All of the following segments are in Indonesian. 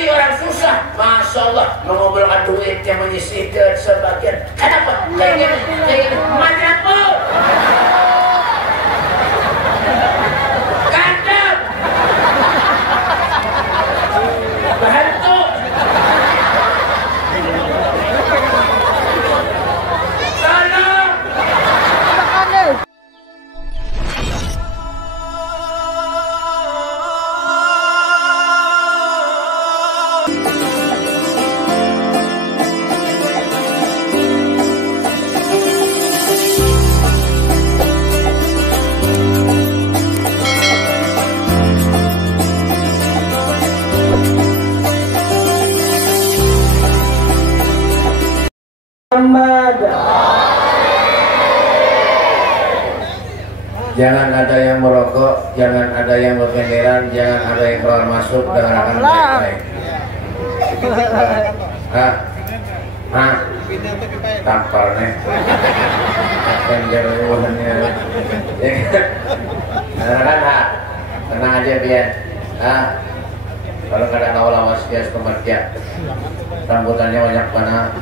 Tapi orang susah, Masya Allah, mengumpulkan duit yang menyisihkan sebagian. Kenapa? Kayak madrapo. Kadang. Bantu. Tolong. Jangan ada yang merokok, jangan ada yang berkenderan, jangan ada yang keluar masuk dengan akan baik-baik. Tampar nih. Akan jauhannya. Kan tenang aja biar. Kalau nggak ada awal awas dia kerja. Rambutannya banyak mana?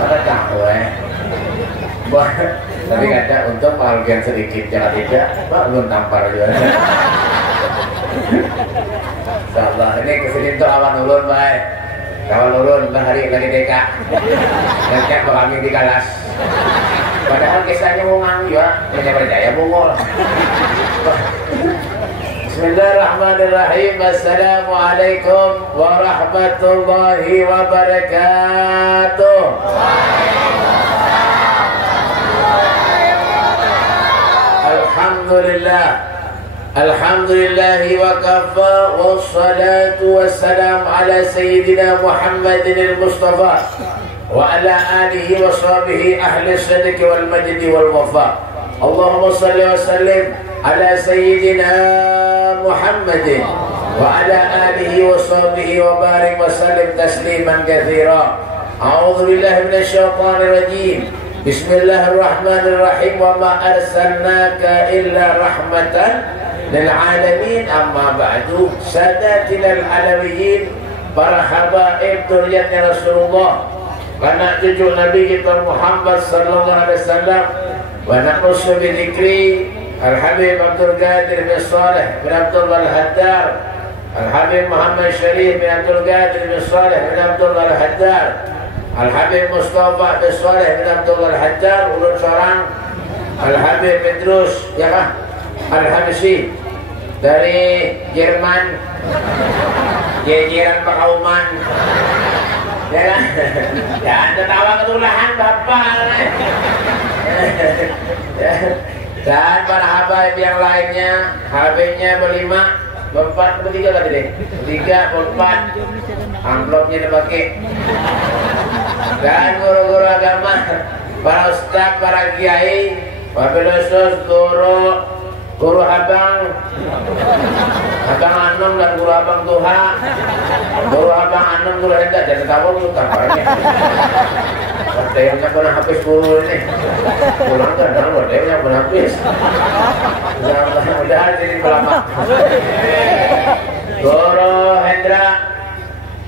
Ada tahu tapi ada untuk bagian sedikit jangan tidak belum tampar juga. Insyaallah ini kesini untuk awan ulun baik. Kawan ulun hari lagi deka. Nanti kami di kelas. Padahal kisahnya mungang juga, punya percaya mungol. Bismillahirrahmanirrahim. Assalamualaikum warahmatullahi wabarakatuh. Alhamdulillah wa kafa wassalatu wassalam ala sayyidina Muhammadin al-Mustafa wa ala alihi wa sahbihi ahli sadqi wal majdi wal wafa. Allahumma salli wa sallim ala sayyidina Muhammadin wa ala alihi wa sahbihi wa barik wa sallim tasliman katsira. A'udzu billahi minasy syaithanir rajim. Bismillahirrahmanirrahim. Wa ma arsalnaka illa rahmatan lil alamin. Amma ba'du. Sadatil alawiyyin, para habaib dzurriyyatnya Rasulullah, anak cucu Nabi kita Muhammad sallallahu alaihi wasallam. Wa naqussu bi dzikri Al-Habib Abdul Qadir bin Saleh bin Abdul Al-Haddar, Al-Habib Muhammad Syarif bin Abdul Qadir bin Saleh bin Abdul Al-Haddar, Al-Habib Mustafa bin Saleh bin Abdul Al-Haddar, ulun seorang Al-Habib Petrus ya kah? Al-Habsyi dari Jerman, jejeran Pakauman ya kan? Jangan tertawa ketulahan Bapak. Dan para habaib yang lainnya, habibnya berlima, berempat, bertiga tadi deh, bertiga, berempat, amplopnya dipakai. Dan guru-guru agama, para ustaz, para kiai, wabil khusus guru abang Anum dan guru abang Tuha, guru abang Anum, guru Hendak, jangan tahu lu kabarnya. Dia yang pernah habis guru ini, pulang kan, dia yang pernah habis. Mudah-mudahan jadi pelama. Guru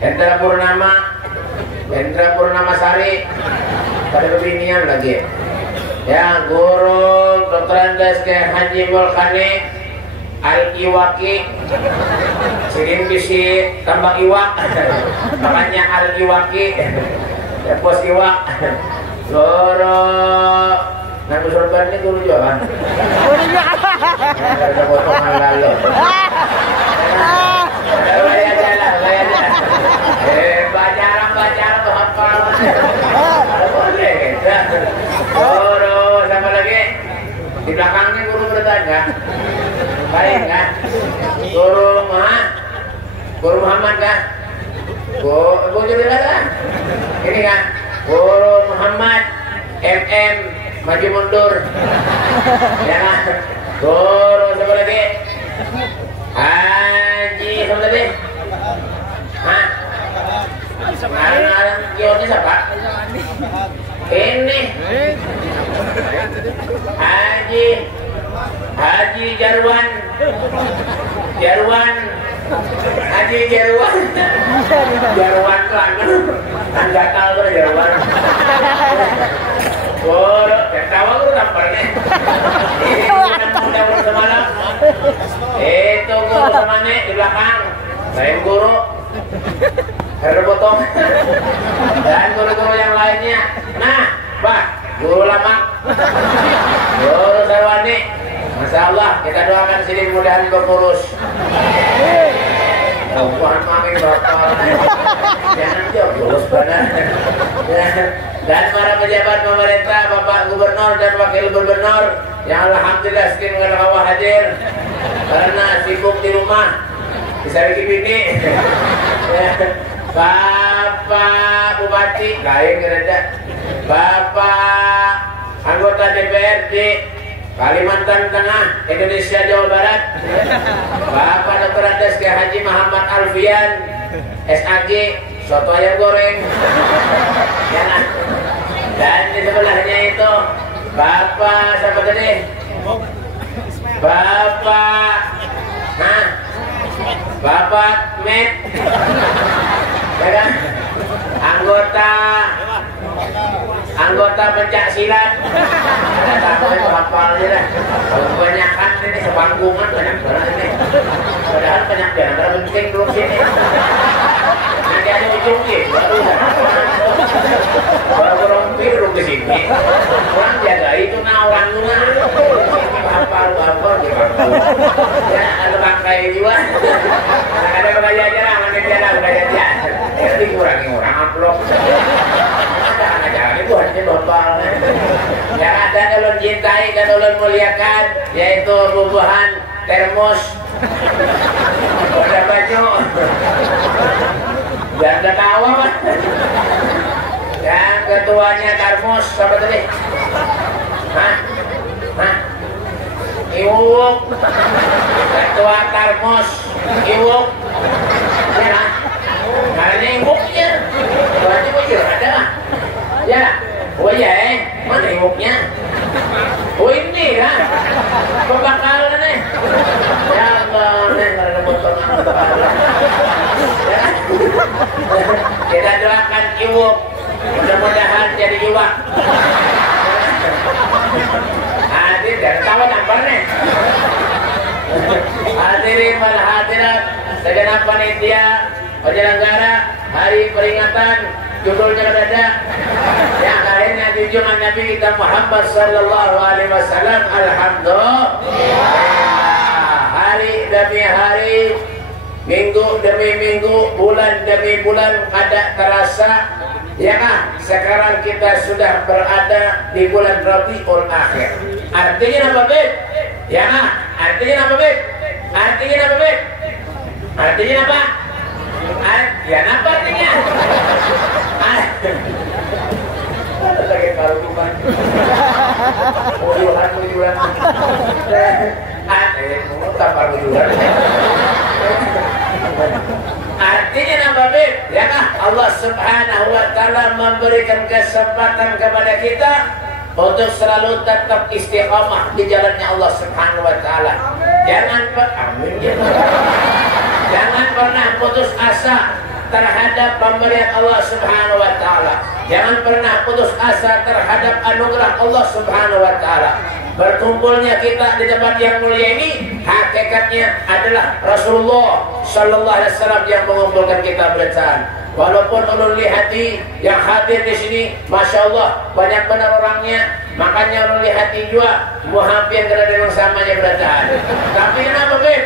Hendra Purnama Sari, pada kebinian lagi. Ya, guru Dr. Andes ke Haji Mulkhani Al-Iwaki, sering bisi tambah iwak, makanya Al-Iwaki. Ya, pos iwak. Guru Nabi Surban ini guru juga kan? Ada potongan lalu. Bacaran Tuhan para boleh. Guru sama lagi di belakangnya guru bertanya, baik kan? Guru Muhammad kan? Guru juga kan? Ini kan? Guru Muhammad MM maju mundur. Ya kan? Guru sama lagi Haji sama lagi. Hah? Anak Kioni siapa? Ini Haji Jarwan Haji Jarwan. Jarwan kan. Enggak tahu tuh Jarwan. Guru, ketawa guru namparnya. Ini udah semalam. Itu guru temannya di belakang. Saya guru. Ada potong. Dan guru-guru yang lainnya. Nah, Pak, guru lama. Guru Sarwani. Masya Allah, kita doakan sini mudahan berurus. Tuhan makin bakal. Jangan jauh lulus benar. Dan para pejabat pemerintah, Bapak Gubernur dan Wakil Gubernur yang alhamdulillah sering mengenal hadir karena sibuk di rumah bisa lagi bini. Bapak Bupati, lain kerja. Bapak anggota DPRD Kalimantan Tengah, Indonesia, Jawa Barat. Bapak Dr. Andes K. Haji Muhammad Alfian, SAG, soto ayam goreng. Ya, nah. Dan di sebelahnya itu Bapak siapa tadi? Bapak, nah, Bapak Met, ya kan? Anggota pencak silat. Ada tahu itu hafalnya lah. Kalau kebanyakan ini sebangkungan banyak banget ini. Padahal banyak di antara penting belum sini. Nanti ada ujungnya, baru rompir belum ke sini. Orang jaga itu orang juga. Hafal ya ada pakai juga. Ada belajar jarang, ada jarang belajar. Jadi kurangi orang amplop. Itu hanya bopal. Yang ada kalau cintai, kalau muliakan, yaitu bubuhan termos. Ada baju. Biar ketawa kan. Yang ketuanya termos, apa tadi? Hah? Iwuk. Ketua termos, iwuk. Ya, nah ini iwuknya. Baju baju ada lah. Ya, oh ya, mana iwuknya? Oh ini kan, pembakalan nih. Ya Allah, nih kalau ada potongan pembakalan. Ya, kita doakan iwuk, mudah-mudahan jadi iwak. Hadir dan tahu nampak nih. Hadirin wal hadirat, segenap panitia penyelenggara hari peringatan judulnya ada yang akhirnya junjungan Nabi kita Muhammad sallallahu alaihi wasallam. Alhamdulillah, hari demi hari, minggu demi minggu, bulan demi bulan ada terasa. Ya kan? Sekarang kita sudah berada di bulan Rabiul Akhir. Artinya apa, Beb? Ya kan? Artinya apa, Beb? Artinya apa, Beb? Artinya apa? Ya apa artinya? Lagi kalau bukan mujuran tapar mujuran. Artinya apa, Beb? Ya kan? Allah Subhanahu wa Ta'ala memberikan kesempatan kepada kita untuk selalu tetap istiqamah di jalannya Allah Subhanahu wa Ta'ala. Jangan pernah putus asa terhadap pemberian Allah Subhanahu wa Ta'ala. Jangan pernah putus asa terhadap anugerah Allah Subhanahu wa Ta'ala. Berkumpulnya kita di tempat yang mulia ini hakikatnya adalah Rasulullah Sallallahu Alaihi Wasallam yang mengumpulkan kita beritaan. Walaupun ulul hati yang hadir di sini, masya Allah banyak benar orangnya, makanya ulul hati juga hampir berada dengan samanya beritaan. Tapi kenapa, Beb?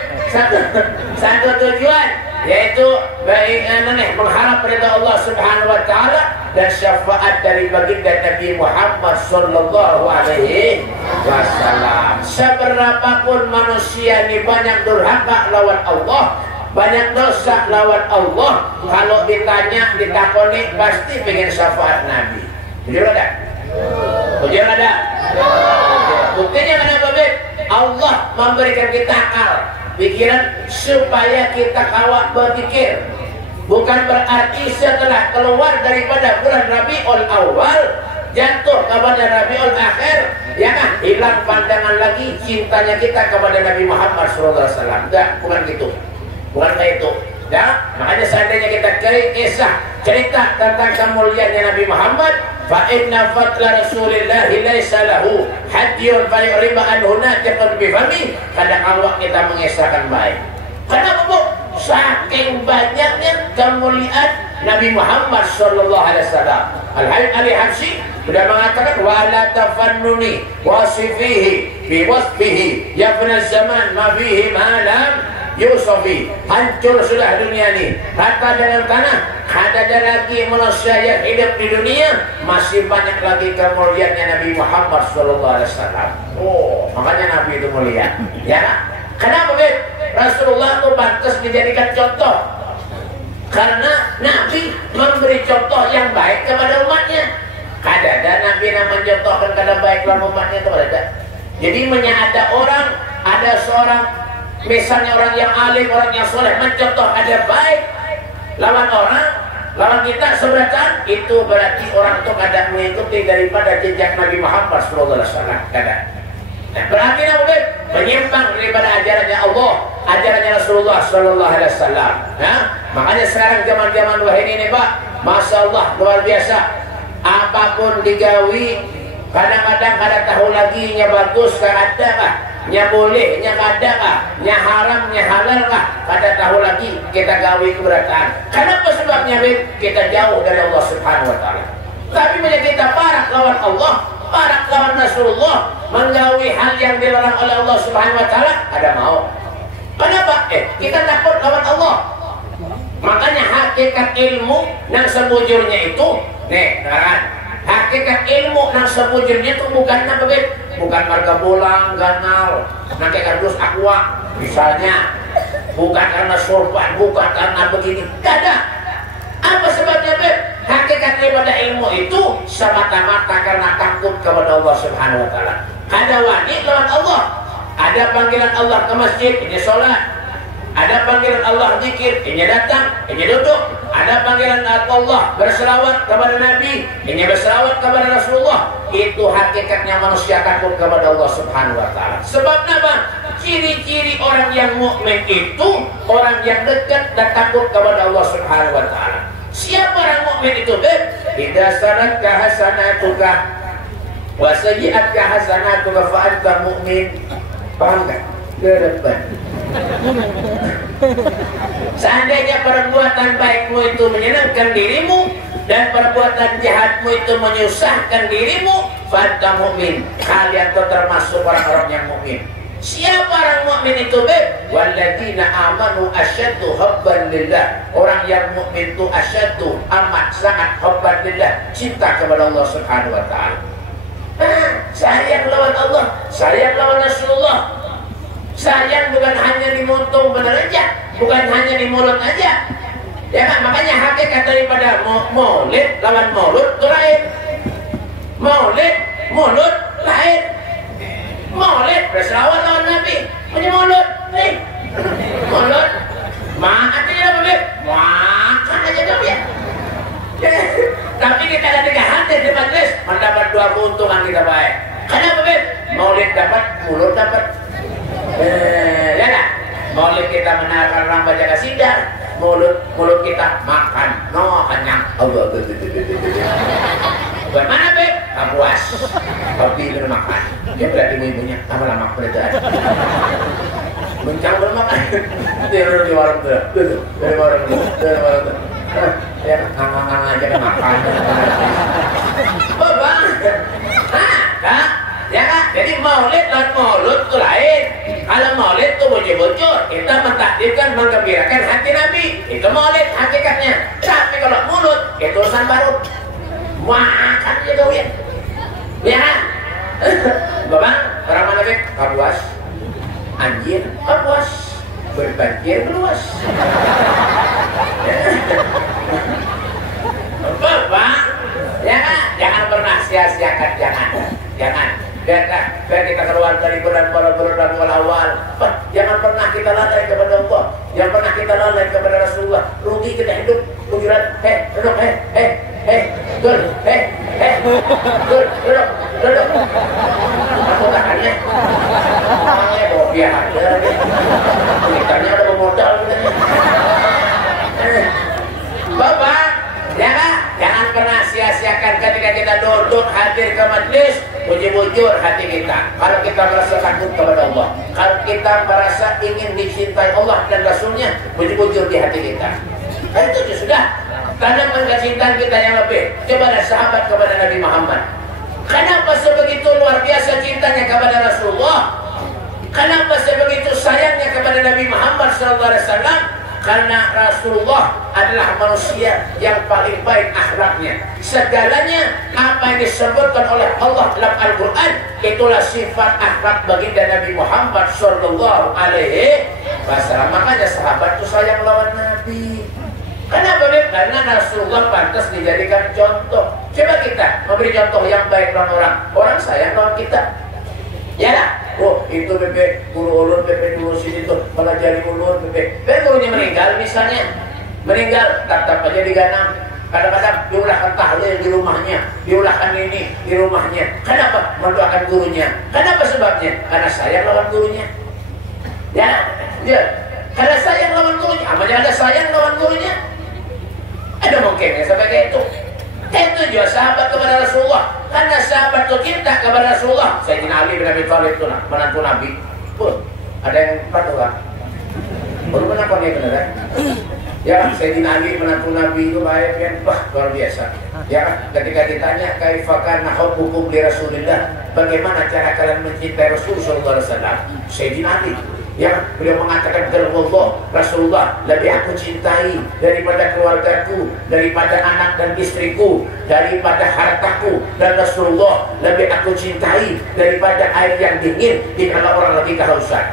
Satu tujuan, yaitu mengharap ridha Allah Subhanahu wa Ta'ala dan syafaat dari baginda Nabi Muhammad sallallahu alaihi wasallam. Seberapapun manusia ini banyak durhaka lawan Allah, banyak dosa lawan Allah, kalau ditanya, ditakoni pasti pengen syafaat Nabi. Jujur ada? Jujur ada? Buktinya kenapa, Beb? Allah memberikan kita akal, pikiran supaya kita kawat berpikir. Bukan berarti setelah keluar daripada bulan Rabiul Awal jatuh kepada Rabiul Akhir, ya kan? Hilang pandangan lagi cintanya kita kepada Nabi Muhammad SAW. Enggak, bukan gitu. bukan kayak itu. Ya, makanya seandainya kita cari kisah cerita tentang kemuliaannya Nabi Muhammad, fa inna fadla Rasulillah laisa lahu hadyun fa yuriba an hunatiqun bi fami, kadang awak kita mengesahkan baik. Kenapa Bu? Saking banyaknya kemuliaan Nabi Muhammad sallallahu alaihi wasallam. Al-Habib Ali Habsyi sudah mengatakan wala tafannuni wasifihi bi wasfihi ya ibn zaman ma fihi ma lam yusufi. Hancur sudah dunia ini rata dengan tanah, ada lagi manusia yang hidup di dunia, masih banyak lagi kemuliaannya Nabi Muhammad sallallahu alaihi wasallam. Oh, makanya Nabi itu mulia. Ya, kenapa Beb? Rasulullah itu pantas dijadikan contoh karena Nabi memberi contoh yang baik kepada umatnya. Ada Nabi yang mencontohkan kepada baik kepada umatnya itu ada. Jadi ada orang, ada seorang misalnya orang yang alim, orang yang soleh mencontoh ada baik lawan orang, lawan kita seberatan, itu berarti orang itu kadang mengikuti daripada jejak Nabi Muhammad SAW. Kadang. Nah, berarti Nabi menyimpang daripada ajarannya Allah, ajarannya Rasulullah SAW. Nah, makanya sekarang zaman-zaman wah ini nih Pak, Masya Allah luar biasa. Apapun digawi, kadang-kadang kada tahu lagi nya bagus kada kah, nya boleh nya kada kah, nya haram nya halal kah, kada tahu lagi kita gawi keberatan. Kenapa sebabnya kita jauh dari Allah Subhanahu wa taala. Tapi bila kita parak lawan Allah, parak lawan Rasulullah, menggawi hal yang dilarang oleh Allah Subhanahu wa taala, ada mau. Kenapa? Kita takut lawan Allah. Makanya hakikat ilmu yang sebujurnya itu, nih, kan? Hakikat ilmu yang sebujurnya itu bukan apa, bukan marga bolang, ganal, nanti kardus aqua, misalnya, bukan karena sorban, bukan karena begini, tidak ada. Apa sebabnya, Beb? Hakikat daripada ilmu itu semata-mata karena takut kepada Allah Subhanahu wa taala. Ada wani lawan Allah, ada panggilan Allah ke masjid, ini sholat. Ada panggilan Allah zikir, ini datang, ini duduk. Ada panggilan Allah berselawat kepada Nabi, ini berselawat kepada Rasulullah. Itu hakikatnya manusia takut kepada Allah Subhanahu wa taala. Sebab apa? Ciri-ciri orang yang mukmin itu orang yang dekat dan takut kepada Allah Subhanahu wa taala. Siapa orang mukmin itu? Idza sanatka hasanatuka wa sayyi'atka hasanatuka fa anta mu'min. Paham enggak? Depan. Seandainya perbuatan baikmu itu menyenangkan dirimu dan perbuatan jahatmu itu menyusahkan dirimu, fanta mukmin, kalian itu termasuk orang-orang yang mukmin. Siapa orang mukmin itu? Walladzina amanu asyaddu hubban lillah. Orang yang mukmin itu asyaddu, amat sangat hubban lillah, cinta kepada Allah Subhanahu wa taala. Sayang lawan Allah, sayang lawan Rasulullah. Sayang bukan hanya di muntung benar aja, bukan hanya di mulut aja. Ya kan? Makanya hakikat daripada maulid lawan maulud itu lain. Maulid, mulut lain. Maulid berselawat lawan Nabi, punya mulut nih. Mulut, makan aja boleh, makan aja dong ya. Tapi kita ada 3 hati di majlis, mendapat 2 keuntungan kita baik. Kenapa Beb? Maulid dapat, mulut dapat. Ya lah, maulid kita mendengarkan orang baca kasidah, mulut kita makan, kenyang. Bagaimana Beb? Puas, kopi belum makan. Dia berarti ibunya lama-lama kerjaan. Mencang belum makan. Dia di warung tuh, dari warung tuh. Ya ngang-ngang aja kan makan. Bang, kan? Ya kan? Jadi maulid dan maulud itu lain. Kalau maulid itu bocor-bocor, kita mentakdirkan, menggembirakan hati Nabi. Itu maulid hakikatnya. Tapi kalau mulut, itu urusan baru. Makan aja kau ya. Ya kan? Bapak, orang mana Beb? Kapuas. Anjir, kapuas. Berbanjir luas. Bapak, ya kan? Jangan pernah sia-siakan, jangan. Biar kita keluar dari bulan awal. Jangan pernah kita lalai kepada Allah. Jangan pernah kita lalai kepada Rasulullah. Rugi kita hidup. Pikiran, duduk, duduk. Aku tahannya. Orangnya bawa biar aja. Kitanya ada modal. hadir ke majlis, bujur-bujur hati kita. Kalau kita merasa takut kepada Allah, kalau kita merasa ingin dicintai Allah dan Rasulnya, bujur-bujur di hati kita. Itu sudah. Tanamkan kecintaan kita yang lebih kepada sahabat, kepada Nabi Muhammad. Kenapa sebegitu luar biasa cintanya kepada Rasulullah? Kenapa sebegitu sayangnya kepada Nabi Muhammad SAW? Karena Rasulullah adalah manusia yang paling baik akhlaknya. Segalanya apa yang disebutkan oleh Allah dalam Al-Quran, itulah sifat akhlak baginda Nabi Muhammad SAW. Makanya sahabat itu sayang lawan Nabi. Kenapa? Karena Rasulullah pantas dijadikan contoh. Coba kita memberi contoh yang baik lawan orang. Orang sayang lawan kita. Ya lah. Oh, itu bebek, guru ulun bebek dulu sini tuh, pelajari ulun bebek. Gurunya meninggal misalnya, meninggal, tetap aja diganang. Kadang-kadang diulahkan tahlil di rumahnya, diulahkan ini di rumahnya. Kenapa? Mendoakan gurunya. Kenapa sebabnya? Karena sayang lawan gurunya. Ya, ya. Karena sayang lawan gurunya. Apanya ada sayang lawan gurunya? Ada mungkinnya sebagai itu. Itu juga sahabat kepada Rasulullah. Karena sahabat itu cinta kepada Rasulullah. Sayyidina Ali bin Abi Thalib itu menantu Nabi. Pun ada yang patuh kan? Baru kenapa nih benar kan? Ya, Sayyidina Ali menantu Nabi itu baik kan? Wah, luar biasa. Ya, ketika ditanya kaifakan hubbukum li Rasulillah, bagaimana cara kalian mencintai Rasulullah SAW? Sayyidina Ali, ya, beliau mengatakan Rasulullah lebih aku cintai daripada keluargaku, daripada anak dan istriku, daripada hartaku, dan Rasulullah lebih aku cintai daripada air yang dingin di kala orang lagi kehausan.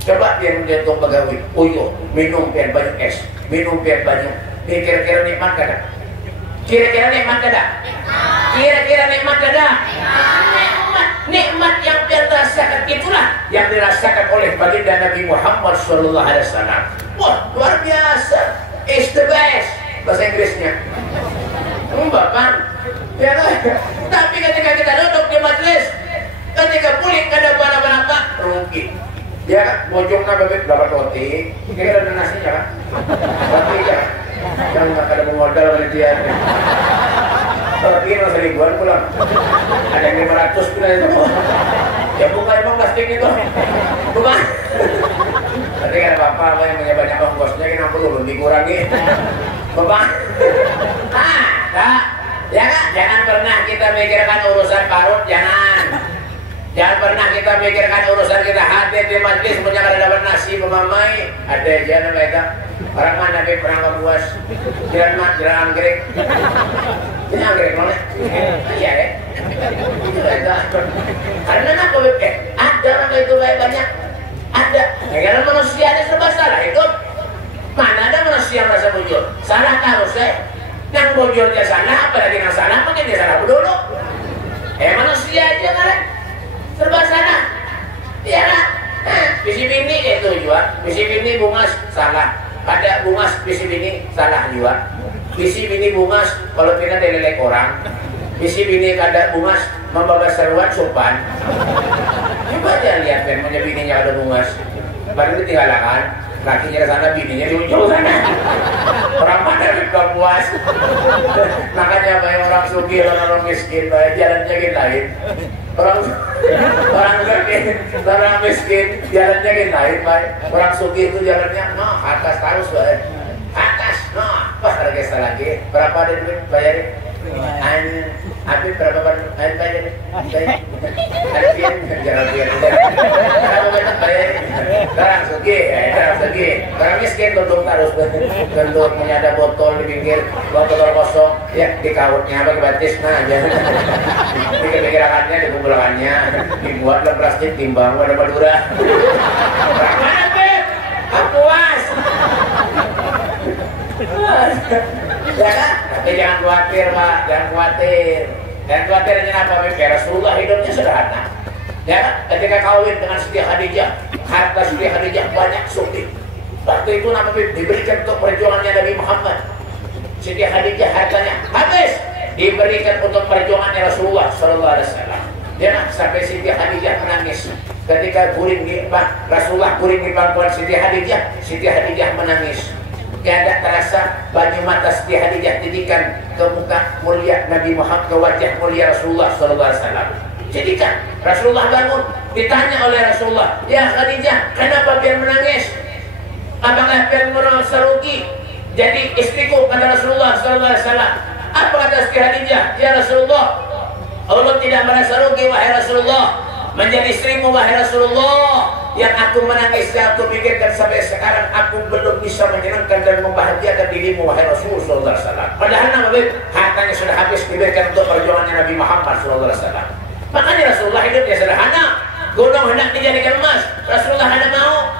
Coba dia menjatuh pegawai, uyuh, minum biar banyak es, minum biar banyak. Ini kira-kira nikmat kada? Kira-kira nikmat kada? Kira-kira nikmat kada? Nikmat yang dirasakan itulah yang dirasakan oleh baginda Nabi Muhammad SAW. Wah, luar biasa. It's the best bahasa Inggrisnya. Bapak, ya kan? Tapi ketika kita duduk di majelis, ketika pulih kada apa-apa, rugi. Ya kan? Bojongnya bebek dapat roti, kira ada nasinya kan? Roti ya. Jangan ada modal oleh dia. Roti ini seribuan pulang. Ada yang 500 pula itu. Ya buka emang plastik itu. Buka. Nanti kan bapak yang punya banyak ongkosnya ini 60 dikurangi. Bapak. Ya kan? Jangan pernah kita mikirkan urusan parut, jangan. Jangan pernah kita mikirkan urusan kita hadir di majlis punya kada dapat nasi pemamai. Ada aja nama itu. Orang mana be perang kebuas. Jalan anggrek. Ini anggrek mana? Iya ya. Itu ada. Karena apa be? Ada orang itu banyak. Ada. Karena manusia ini serba salah itu. Mana ada manusia yang merasa bujur? Salah terus Yang bujurnya salah, apalagi yang salah mungkin dia salah dulu. Manusia aja kan? Serba salah. Iya kan? Bisi bini itu juga. Bisi bini bungas salah. Pada bungas bisi bini salah juga. Bisi bini bungas kalau kita delelek orang. Bisi bini kada bungas membawa seruan sopan. Coba aja lihat kan punya bininya ada bungas. Baru itu tinggalkan. Kakinya ke sana, bininya di ujung sana. Orang mana juga puas. Makanya banyak orang sugih, orang miskin, jalannya gitu lain. Orang miskin, jalannya gitu lain. Orang sugih itu jalannya, atas terus, atas, pas harga lagi. Berapa ada duit bayarin? Habis berapa bayar? Alfian jangan biar. Berapa banyak bayar? Orang sugih, orang miskin tutup harus gendut punya ada botol di pinggir, botol kosong, ya dikautnya pakai batis aja. Dikira-kirakannya, dikumpulkannya, dibuat dalam plastik timbang ada madura. Mana Beb? Puas. Ya kan? Tapi jangan khawatir Pak, jangan khawatir. Dan khawatirnya apa? Rasulullah hidupnya sederhana. Ya kan? Ketika kawin dengan Siti Khadijah, harta Siti Khadijah banyak sukti. Waktu itu nama diberikan untuk perjuangannya Nabi Muhammad. Siti Khadijah hartanya habis diberikan untuk perjuangannya Rasulullah SAW. Ya kan? Sampai Siti Khadijah menangis. Ketika Rasulullah guring di pangkuan Siti Khadijah menangis. Tidak terasa baju mata Siti Khadijah didikan ke muka mulia Nabi Muhammad, ke wajah mulia Rasulullah SAW. Jadikan Rasulullah bangun, ditanya oleh Rasulullah, ya Khadijah, kenapa biar menangis? Apakah biar merasa rugi? Jadi istriku, kata Rasulullah SAW. Apa kata Siti Khadijah? Ya Rasulullah, Allah tidak merasa rugi wahai Rasulullah, menjadi istrimu wahai Rasulullah. Yang aku menangis, yang aku pikirkan sampai sekarang, aku belum bisa menyenangkan dan membahagiakan dirimu wahai Rasulullah SAW. Padahal Nabi hartanya sudah habis diberikan untuk perjuangannya Nabi Muhammad SAW. Makanya Rasulullah hidupnya sederhana. Gunung hendak dijadikan emas, Rasulullah tidak mau.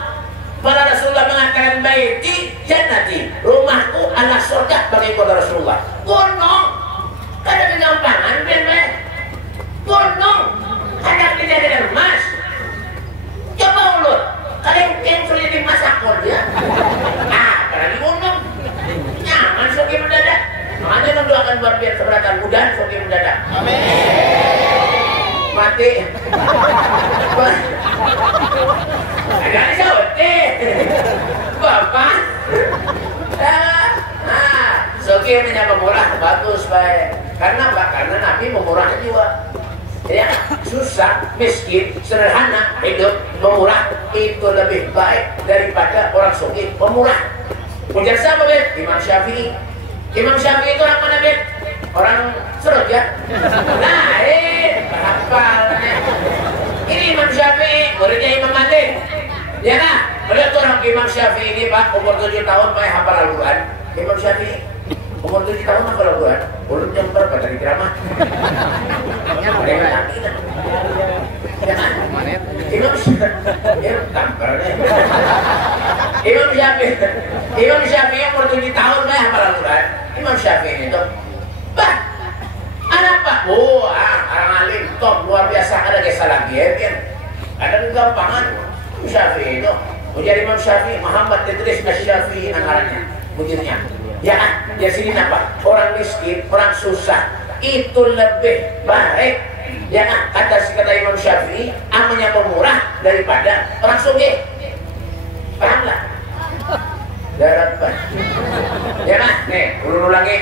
Malah Rasulullah mengatakan baiti jannati, rumahku adalah surga bagi kota Rasulullah. Gunung kada kegampangan ben. Gunung hendak dijadikan emas. Coba ulut, kalian sudah jadi masakor ya. Karena di gunung nyaman sogi mendadak. Makanya mendoakan buat biar keberatan mudahan sogi mendadak. Amin. Mati. Agak saute. Bapak. Sogi menyapa murah bagus baik. Karena apa? Karena Nabi memurahkan jiwa. Ya, susah, miskin, sederhana, hidup memurah itu lebih baik daripada orang sugih pemurah. Ujar siapa bet? Imam Syafi'i. Imam Syafi'i itu orang mana bet? Orang Serut ya? Nah, hafalnya. Ini Imam Syafi'i, muridnya Imam Malik. Ya nah, beliau tuh orang Imam Syafi'i ini Pak, umur 7 tahun main hafal Al-Quran. Imam Syafi'i umur 7 tahun hafal Al-Quran. Belum jam berapa dari ceramah? Imam Syafi'i umur 7 tahun main hafal Al-Quran. Imam Syafi'i itu bah, apa? Orang alim top luar biasa, ada kisah lagi ya kan? Ada kegampangan Imam Syafi'i itu. Ujar Imam Syafi'i, Muhammad Idris Asy-Syafi'i namanya, mujirnya. Ya, dia sini apa? Orang miskin, orang susah itu lebih baik. Ya kan? Kata Imam Syafi'i, amanya pemurah daripada orang sugih. Pahamlah? Darat. Ya kan? Nih, ulangi.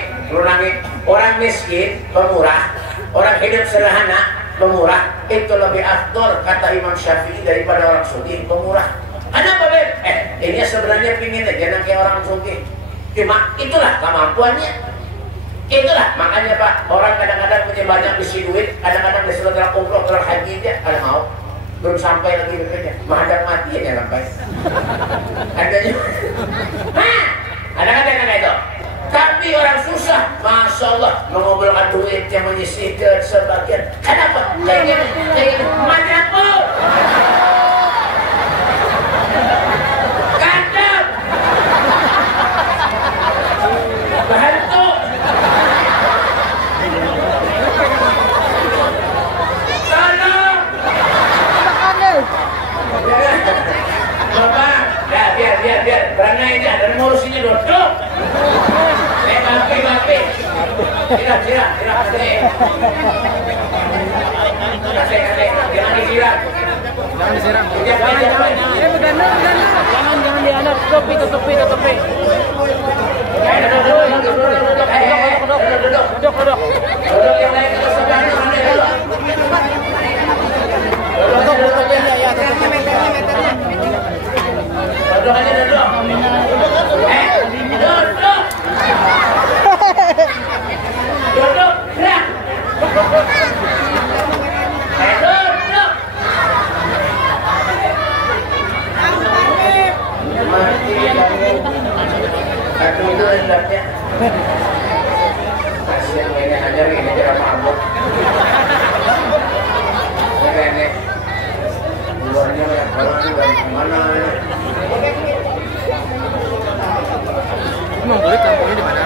Orang miskin, pemurah. Orang hidup sederhana, pemurah. Itu lebih afdol kata Imam Syafi'i daripada orang sugih, pemurah. Kenapa, Beb? Ini sebenarnya pingin aja kayak orang sugih. Cuma itulah kemampuannya. Itulah makanya Pak, orang kadang-kadang punya banyak isi duit, kadang-kadang disuruh umroh, haji dia kada mau. Belum sampai lagi bekerja, menghadap mati ya sampai. Adanya. Ada kadang-kadang itu. Tapi orang susah, Masya Allah, mengumpulkan duit yang menyisihkan sebagian. Kenapa? Pengen manapu. Kandang. Bantu. Tolong. Bapak, biar. Berangai aja, dan ngurusinnya duduk. Bape. Sirap. Jangan disiram. Jangan dianak. Tutupi. Duduk. Yang lain kalau sebelah duduk ya. Duduk aja. Duduk. Duduk, gerak. Duduk. Mati kamu. Aku itu hendaknya. Kasihan ini aja ini cara mabuk. Ini. Luarnya yang mana? Emang boleh kampungnya di mana?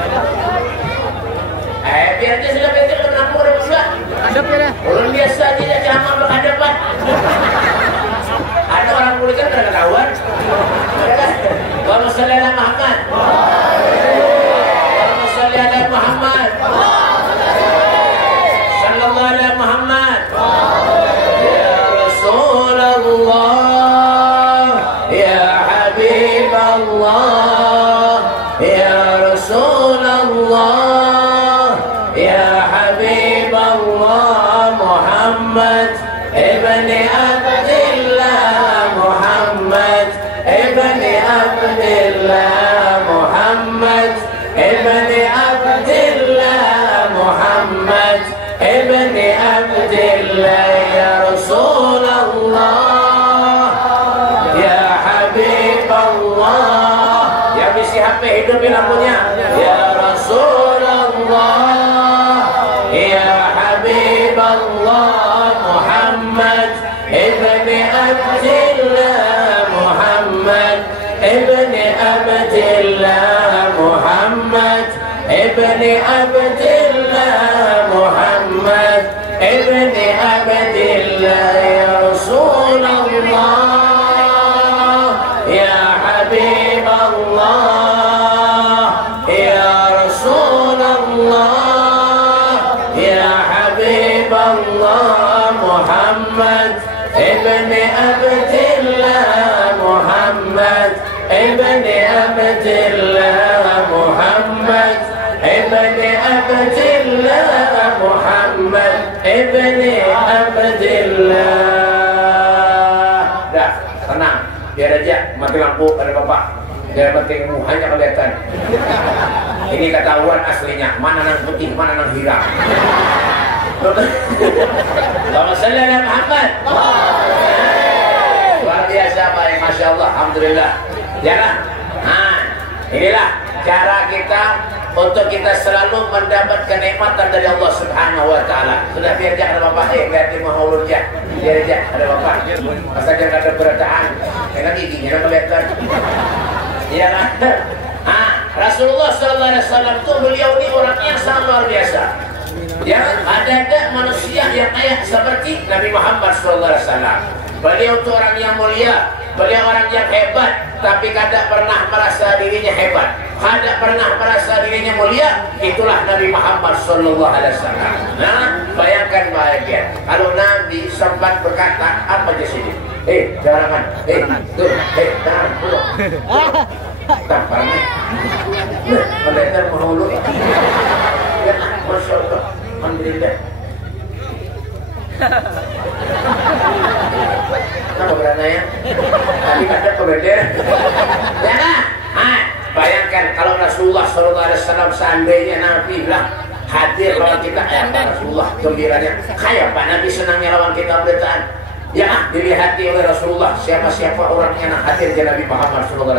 Biar dia sudah betul menampung ada pula. Hadap ya dah. Orang biasa tidak ceramah berhadapan. Ada orang kulit kan tidak ketahuan. Allahumma sholli ala Muhammad. Allahumma sholli ala Muhammad. Sallallahu ala Muhammad. Ya Rasulullah, ya Habiballah, ya Rasulullah. lagunya. Ya Rasulullah, ya Habiballah, Muhammad ibni Abdillah, Muhammad ibni Abdillah, Muhammad ibni Abdillah, Muhammad ibni Abdillah. Ya Rasulullah, ya Habiballah, ya Rasulullah, ya Habiballah, Muhammad ibni Abdillah, Muhammad ibni Abdillah, Muhammad ibni Abdillah, Muhammad ibni Abdillah. Dah, tenang. Biar aja mati lampu ada bapak. Biar penting hanya kelihatan. Ini ketahuan aslinya. Mana yang putih, mana yang hitam. Allahumma shalli ala Muhammad. Luar biasa baik, masya Allah, alhamdulillah. Jangan. Nah, inilah cara kita untuk kita selalu mendapat kenikmatan dari Allah Subhanahu wa taala. Sudah biar jangan ada bapak berarti mahulur jah. Biar aja ada bapak. Masa jangan ada berataan. Enak giginya kelihatan. Iya kan? Ah, Rasulullah sallallahu alaihi wasallam itu beliau ini orangnya yang sangat luar biasa. Ya, ada manusia yang kayak seperti Nabi Muhammad sallallahu alaihi wasallam. Beliau itu orang yang mulia, beliau orang yang hebat, tapi kadang pernah merasa dirinya hebat, kadang pernah merasa dirinya mulia. Itulah Nabi Muhammad sallallahu alaihi wasallam. Nah, bayangkan bahagia kalau Nabi sempat berkata apa di sini? Jangan, tuh, jangan, pulang. Tampaknya, melihat menghulu. Ya, masya Allah, alhamdulillah. Kenapa berana ya? Tadi ada pembeda. Ya kan? Bayangkan kalau Rasulullah SAW seandainya Nabi lah hadir lawan kita, Pak Rasulullah gembiranya. Kayak Pak Nabi senangnya lawan kita beritaan. Ya, dilihati oleh Rasulullah siapa-siapa orang yang hadir di Nabi Muhammad SAW.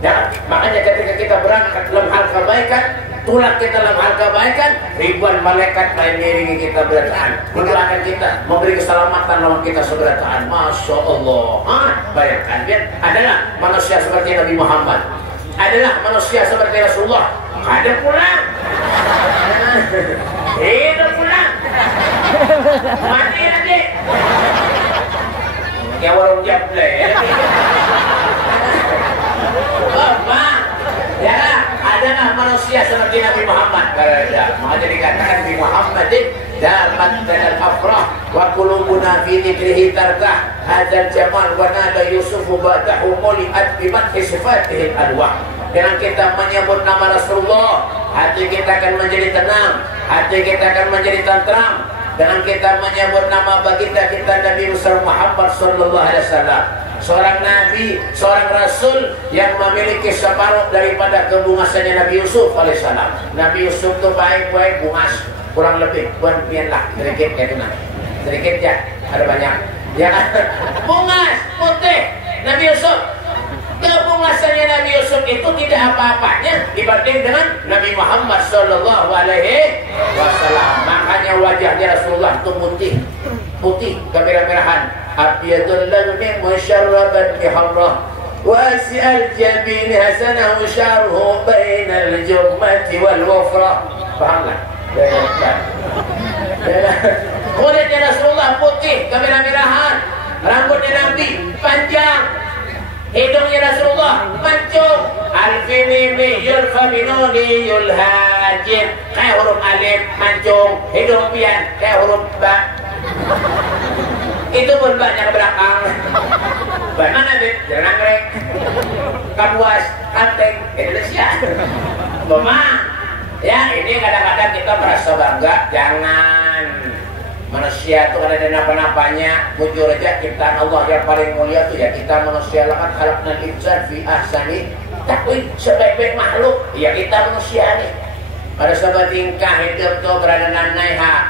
Ya, makanya ketika kita berangkat dalam hal kebaikan, tulang kita dalam hal kebaikan, ribuan malaikat mengiringi kita berataan, mendoakan kita, memberi keselamatan lawan kita seberataan. Masya Allah. Bayangkan, dia adalah manusia seperti Nabi Muhammad, adalah manusia seperti Rasulullah. Ada pulang, hidup pulang, mati nanti. Ya warung jable. Bapak, ya adalah manusia seperti Nabi Muhammad. Makanya dikatakan Nabi Muhammad dapat dengan afrah wa qulubuna fi dzikrihi tarkah hadzal jamal wa nada yusufu ba'dahu muliat bi madhi sifatihi al-anwa. Dengan kita menyebut nama Rasulullah, hati kita akan menjadi tenang, hati kita akan menjadi tentram. Dengan kita menyebut nama baginda kita Nabi Muhammad sallallahu alaihi wasallam, seorang nabi, seorang rasul yang memiliki separuh daripada kebungasannya Nabi Yusuf alaihissalam. Nabi Yusuf itu baik-baik bungas, kurang lebih buan pian lah, sedikit kayak gimana? Sedikit ya, ada banyak. Ya, bungas putih Nabi Yusuf. Kebungasannya Nabi Yusuf itu tidak apa-apanya dibanding dengan Nabi Muhammad sallallahu alaihi wasallam. Makanya wajahnya Rasulullah itu putih kemerah-merahan. Abyadul lalmi musyarraban biharrah wasi'al jabin hasanahu syarhu bainal jummati wal wafrah. Pahamlah? Kulitnya Rasulullah putih kemerah-merahan, rambutnya Nabi panjang, hidungnya Rasulullah mancung. Alfinimi yulfaminuni yulhajin, kayak huruf alif mancung. Hidung pian kayak huruf ba. Itu pun banyak ke belakang. Bagaimana nih? Jangan ngerek kabuas, kanteng, Indonesia. Mama, ya ini kadang-kadang kita merasa bangga. Jangan. Manusia itu ada napa-napanya. Bujur aja ciptaan Allah yang paling mulia itu ya kita manusia. Lakan khalaqnal insan fi ahsani taqwim, sebaik-baik makhluk ya kita manusia nih. Pada sahabat tingkah hidup tuh berada nanaiha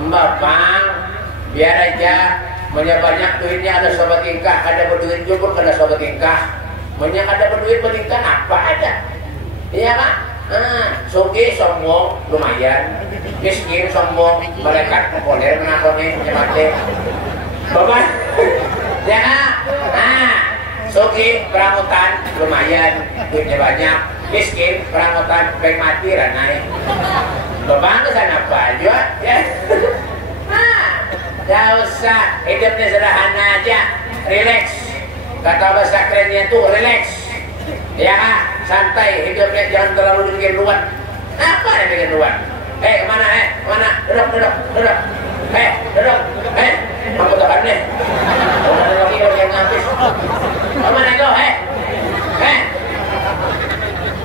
Bapak, biar aja banyak duitnya ada sahabat tingkah, ada berduit jubur ada sahabat tingkah. Banyak ada berduit bertingkah apa ada. Iya kan? Sugih sombong lumayan, miskin sombong malaikat populer menakoni nyemate. Bapak, ya kan? Sugih perangutan lumayan, duitnya banyak, miskin perangutan pengen mati ranai. Bapak kesana apa aja? Ya, gak usah hidupnya sederhana aja, relax. Kata bahasa kerennya tuh relax. Ya kan? Santai hidupnya, jangan terlalu bikin ruwet. Apa yang bikin ruwet? Kemana? Kemana? Duduk. Duduk. Mampu tekan nih. Kemana lagi kalau yang habis? Kemana itu?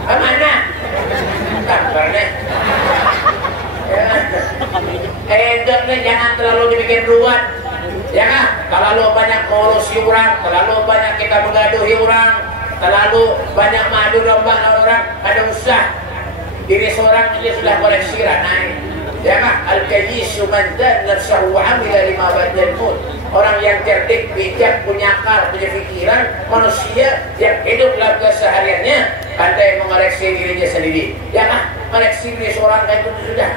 Kemana? Kabar nih. Hidupnya jangan terlalu dibikin ruwet. Ya kan? Terlalu banyak ngurusi orang, terlalu banyak kita mengaduhi orang, terlalu banyak madu domba orang, ada usah diri seorang dia sudah koleksi ranai. Ya kan? Al-kayyisu man dan nafsahu wa amila lima ba'dal maut. Orang yang cerdik, bijak, punya akal, punya pikiran, manusia yang hidup dalam kesehariannya pandai mengoreksi dirinya sendiri. Ya kan? Koleksi diri seorang kayak itu sudah.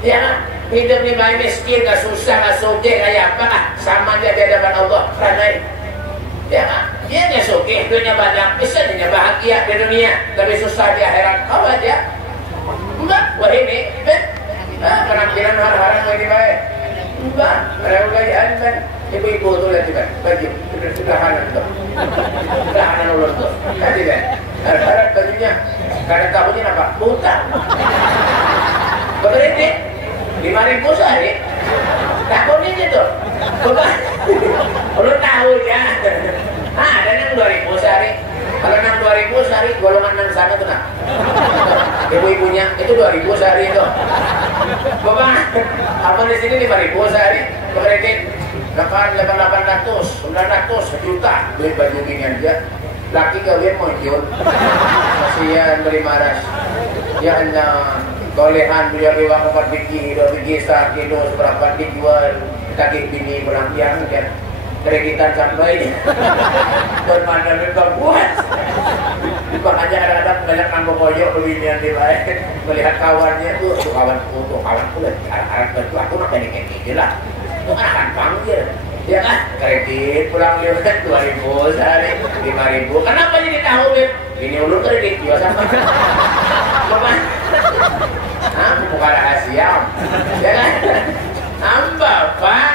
Ya kan? Hidup ni baik miskin, gak susah, gak sugih, kayak apa lah, sama dia di hadapan Allah ranai. Ya kan? Dia nggak sugih, duitnya banyak, bisa dia bahagia di dunia, tapi susah di akhirat. Apa aja? Mbak, wah ini, penampilan harang-harang lagi baik. Mbak, ada gayaan kan? Ibu-ibu tuh lihat juga, baju sudahanan tuh, sudahanan ulur tuh, kan tidak? Harap bajunya, karena tahunya apa? Buta. Berarti 5.000 sehari, tahun ini tuh, bukan? Lu tahu ya? Ada yang 2.000 sehari. Kalau yang 2.000 sehari, golongan yang sana tuh nah. Ibu-ibunya itu 2.000 sehari itu. Bapak, apa di sini 5.000 sehari? Kredit, 800, 900, 1 juta. Duit baju gini aja. Laki kalian muncul. Kasihan beli maras. Ya Allah, golehan beliau uang 4 biji, 2 biji, 1 kilo, seberapa dijual. Kaki bini berangkian kan. Kreditan sampai bermandang juga buat. Makanya kadang-kadang banyak nambah koyok lebihnya di lain. Melihat kawannya tuh kawanku lagi harap bantu aku nak kayak gini lah. Itu kan akan panggil. Ya kan? Kredit pulang lihat 2.000 sehari, 5.000. Kenapa jadi tahu Beb? Ini ulur kredit juga sama. Bapak, bukan rahasia. Ya kan? Nambah Pak.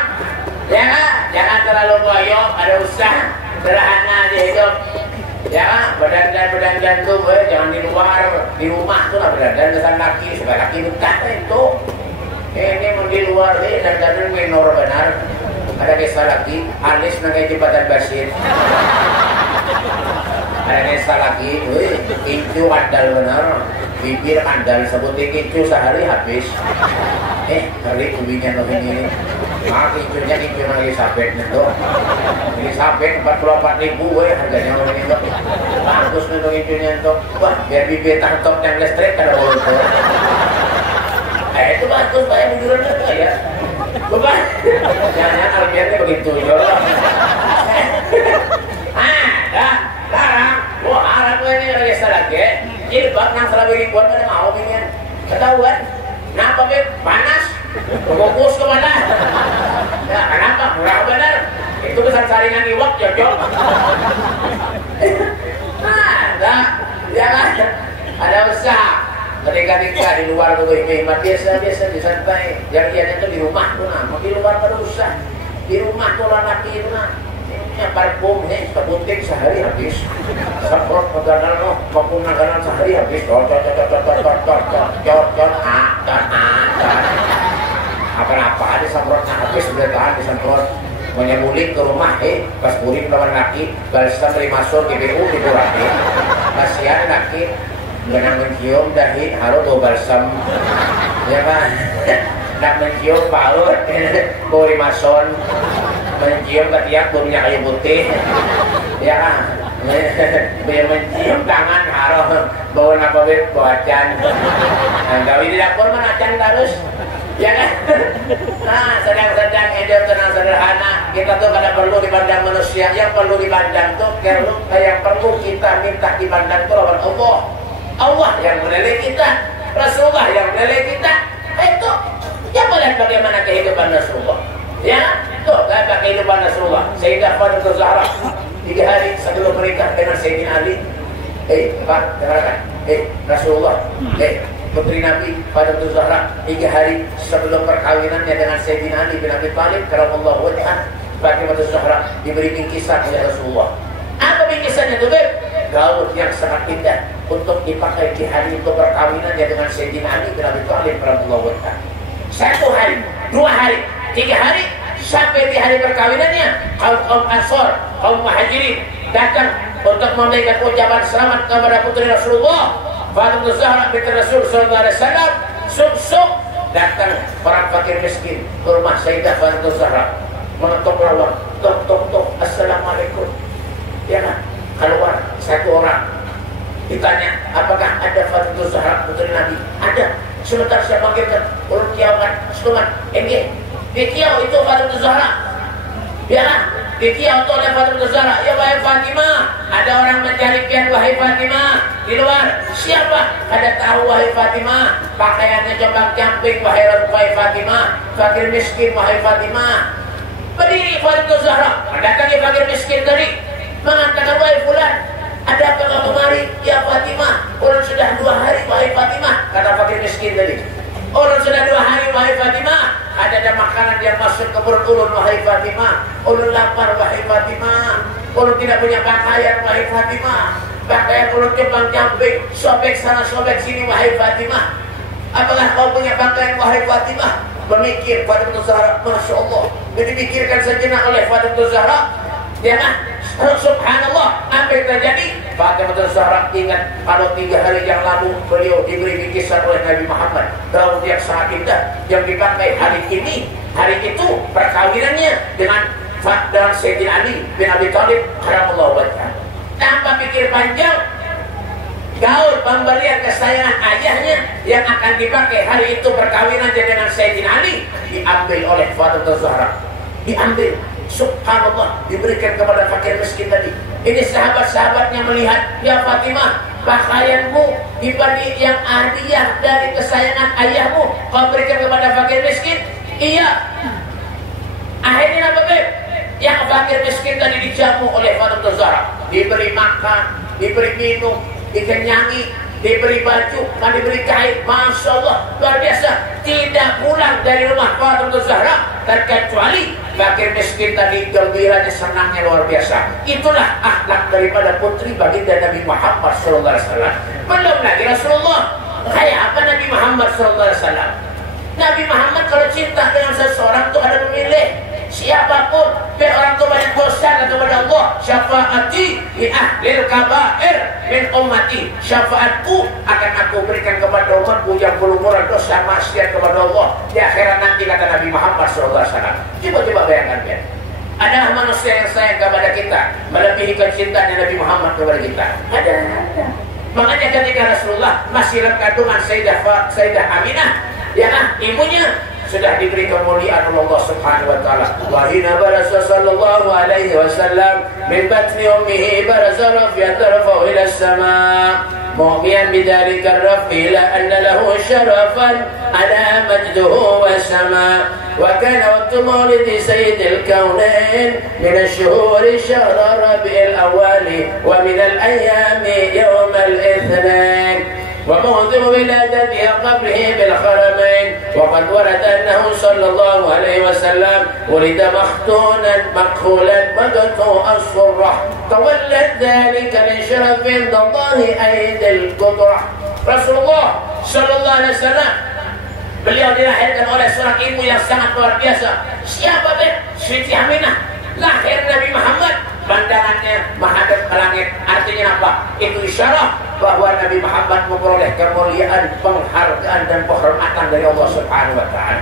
Ya kan? Jangan terlalu goyok, ada usaha, sederhana aja hidup. Ya kan? Berdandan tuh, jangan di luar, di rumah tuh lah berdandan dengan laki, supaya laki betah itu. Ini mau di luar sih, dandan minor benar. Ada kisah lagi, alis nagai jembatan Basir. Ada kisah lagi, kincu andal benar, bibir andal, sebutin kincu sehari habis. Kali ubinya loh ini. Kincunya kincu lagi sabet itu. Ini sabet 44.000 harganya loh ini. Bagus nih kincunya itu. Wah, biar bibir tangkap yang listrik kada boleh. Itu bagus, Pak, yang bujuran itu ya. Bukan? Jangan albiarnya begitu ya. Sekarang, wah Arab ini lagi lagi. Jilbab yang selalu ribuan pada mau ingin ketahuan. Kenapa Beb? Panas? Fokus ke mana? Ya kenapa? Murah benar. Itu besar saringan iwak cocok. Ada usaha. Ketika di luar tuh hemat biasa disantai. Yang ianya tuh di rumah tuh nah, mau di luar terusah. Di rumah tuh laki itu nah. Ini parfum nih, sebutik sehari habis. Semprot pegangan loh, parfum naganan sehari habis. Apa aja semprotnya habis sudah tahan disemprot. Menyebulik ke rumah, pas bulik lawan laki, balsam dari masuk GPU dikurati. Kasihan laki. Nak mencium dahi harus bawa balsam, ya kan? Nak mencium paut, bawa limason, mencium ketiak baunya kayu putih, ya kan? Mencium tangan harus bawa apa Beb? Bawa acan. Gawi di dapur mana acan terus, ya kan? Nah, sedang-sedang hidup tenang sederhana. Kita tuh kada perlu dipandang manusia, yang perlu dipandang tuh yang perlu kita minta dipandang tuh lawan Allah. Allah yang menilai kita, Rasulullah yang menilai kita. Itu ya, melihat bagaimana kehidupan Rasulullah. Ya, tuh kata kehidupan Rasulullah. Sayyidah Fatimah Zahra 3 hari sebelum menikah dengan Sayyidina Ali. Pak, dengarkan. Rasulullah, putri Nabi Fatimah Zahra 3 hari sebelum perkawinannya dengan Sayyidina Ali bin Abi Thalib karamallahu wajhah, Fatimah Zahra diberi bingkisan oleh Rasulullah. Apa bingkisannya tuh, Beb? Gaun yang sangat indah untuk dipakai di hari itu perkawinannya dengan Sayyidina Ali bin Abi Thalib karamallahu wajhah. 1 hari, 2 hari, 3 hari, sampai di hari perkawinannya kaum Ansor, kaum Muhajirin datang untuk memberikan ucapan selamat kepada putri Rasulullah Fatimah Zahra binti Rasul sallallahu alaihi wasallam. Suk-suk datang orang fakir miskin ke rumah Sayyidah Fatimah Zahra, mengetuk lawang, tok, assalamualaikum. Ya kan, keluar 1 orang, ditanya apakah ada Fatimah Zahra putri Nabi? Ada. Sebentar saya panggilkan, urut kiaukan, sebentar, dikiau itu Fatimah Zahra. Ya, dikiau itu oleh Fatimah Zahra. Ya wahai Fatimah, ada orang mencari pian wahai Fatimah di luar. Siapa? Ada tahu wahai Fatimah, pakaiannya combang camping wahai Fatimah, fakir miskin wahai Fatimah. Berdiri Fatimah Zahra, mendatangi fakir miskin tadi, mengatakan wahai fulan, ada apa kamu kemari? Ya Fatimah, orang sudah 2 hari wahai Fatimah, kata fakir miskin tadi. Orang sudah 2 hari wahai Fatimah, ada makanan yang masuk ke perut ulun wahai Fatimah. Ulun lapar wahai Fatimah. Ulun tidak punya pakaian wahai Fatimah. Pakaian ulun kembang camping, sobek sana sobek sini wahai Fatimah. Apakah kau punya pakaian wahai Fatimah? Memikir Fatimah Zahra, Masya Allah, dipikirkan sejenak oleh Fatimah Zahra. Ya kan? Subhanallah, apa yang terjadi? Fatimah Zahra ingat kalau 3 hari yang lalu beliau diberi bingkisan oleh Nabi Muhammad, gaun yang sangat indah yang dipakai hari ini. Hari itu perkawinannya dengan Sayyidina Ali bin Abi Thalib karamallahu wajhah. Tanpa pikir panjang, gaun pemberian kesayangan ayahnya yang akan dipakai hari itu perkawinannya dengan Sayyidina Ali diambil oleh Fatimah Zahra. Diambil. Subhanallah, diberikan kepada fakir miskin tadi. Ini sahabat-sahabatnya melihat, ya Fatimah, pakaianmu diberi yang hadiah dari kesayangan ayahmu, kau berikan kepada fakir miskin. Iya. Akhirnya apa, Beb? Yang fakir miskin tadi dijamu oleh Fatimah Zahra, diberi makan, diberi minum, dikenyangi, diberi baju, dan diberi kain. Masya Allah, luar biasa. Tidak pulang dari rumah Fatimah Zahra terkecuali fakir miskin tadi gembiranya, senangnya luar biasa. Itulah akhlak daripada putri baginda Nabi Muhammad SAW. Belum lagi Rasulullah, kayak apa Nabi Muhammad SAW? Nabi Muhammad kalau cinta dengan seseorang itu ada memilih. Siapapun, biar orang itu banyak dosa kepada Allah. Syafaati li ahlil kabair min ummati. Syafaatku akan aku berikan kepada umatku yang berumuran dosa maksiat kepada Allah di akhirat nanti, kata Nabi Muhammad SAW. Coba bayangkan, ya. Ada manusia yang sayang kepada kita melebihi kecintaan Nabi Muhammad kepada kita? Ada. Makanya ketika Rasulullah masih dalam kandungan Sayyidah Aminah, ya kan, ibunya sudah diberi kemuliaan Allah Subhanahu wa taala. Wa hina barasa sallallahu alaihi wasallam min batni ummihi barasa rafi'an tarfa'u ila as-sama' mu'miyan bidzalika ar-raf'i ila anna lahu syarafan ala majduhu wa sama'. Wa kana waqtu maulidi sayyidil kaunain min ash-shuhuri syahr rabi'il awwali wa min al-ayyami yawm al-ithnain. وموضع ولادته قبره بالحرمين. وقد ورد أنه صلى الله عليه وسلم ولد مختونا مكحولا مقطوع الصرة تولد ذلك من شرف عند الله أيد القدرة. Rasulullah sallallahu alaihi wasallam beliau dilahirkan oleh seorang ibu yang sangat luar biasa. Siapa dia? Siti Aminah. Lahir Nabi Muhammad, pandangannya menghadap ke langit. Artinya apa? Itu isyarat bahwa Nabi Muhammad memperoleh kemuliaan, penghargaan dan penghormatan dari Allah Subhanahu wa taala.